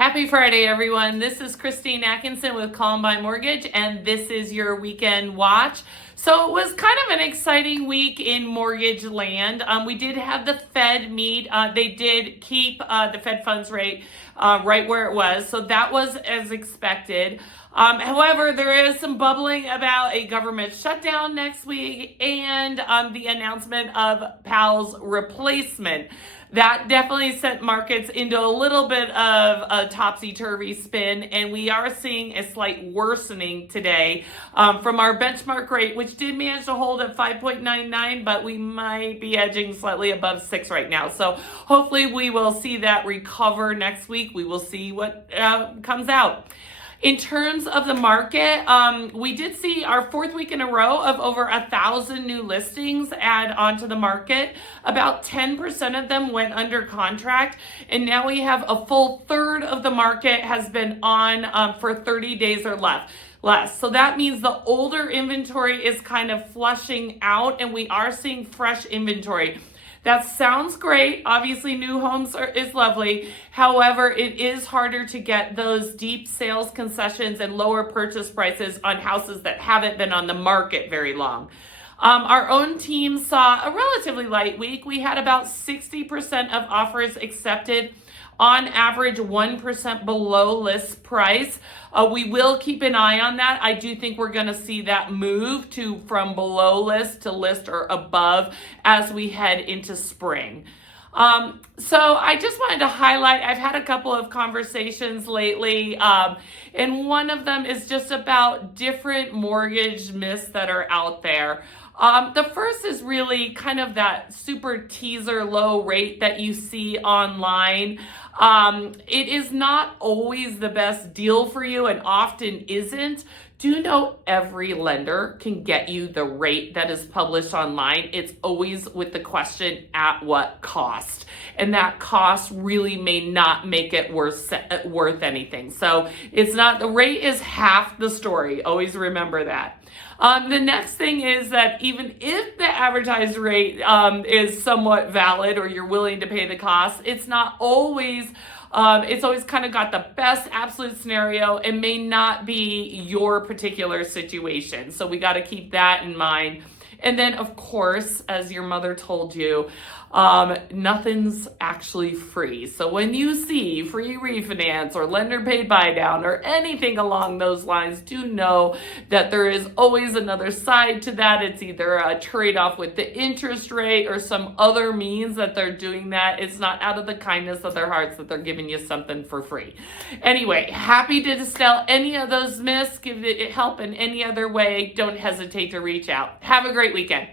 Happy Friday, everyone. This is Christine Atkinson with Columbine Mortgage, and this is your weekend watch. So it was kind of an exciting week in mortgage land. We did have the Fed meet. They did keep the Fed funds rate right where it was, so that was as expected. However, there is some bubbling about a government shutdown next week and the announcement of Powell's replacement. That definitely sent markets into a little bit of a topsy-turvy spin, and we are seeing a slight worsening today from our benchmark rate, which did manage to hold at 5.99, but we might be edging slightly above 6 right now. So hopefully we will see that recover next week. We will see what comes out. In terms of the market, we did see our fourth week in a row of over 1,000 new listings add onto the market. About 10% of them went under contract, and now we have a full third of the market has been on for 30 days or less. So that means the older inventory is kind of flushing out, and we are seeing fresh inventory. That sounds great. Obviously, new homes is lovely. However, it is harder to get those deep sales concessions and lower purchase prices on houses that haven't been on the market very long. Our own team saw a relatively light week. We had about 60% of offers accepted, on average 1% below list price. We will keep an eye on that. I do think we're going to see that move from below list to list or above as we head into spring. So I just wanted to highlight, I've had a couple of conversations lately, and one of them is just about different mortgage myths that are out there. The first is really kind of that super teaser low rate that you see online. It is not always the best deal for you and often isn't. Do know every lender can get you the rate that is published online. It's always with the question, at what cost? And that cost really may not make it worth anything. So it's not, the rate is half the story. Always remember that. The next thing is that even if the advertised rate is somewhat valid or you're willing to pay the cost, it's not always, it's always kind of got the best absolute scenario and may not be your particular situation. So we got to keep that in mind. And then, of course, as your mother told you, nothing's actually free. So when you see free refinance or lender paid buy down or anything along those lines, do know that there is always another side to that. It's either a trade-off with the interest rate or some other means that they're doing that. It's not out of the kindness of their hearts that they're giving you something for free. Anyway, happy to dispel any of those myths. Give it help in any other way. Don't hesitate to reach out. Have a great weekend.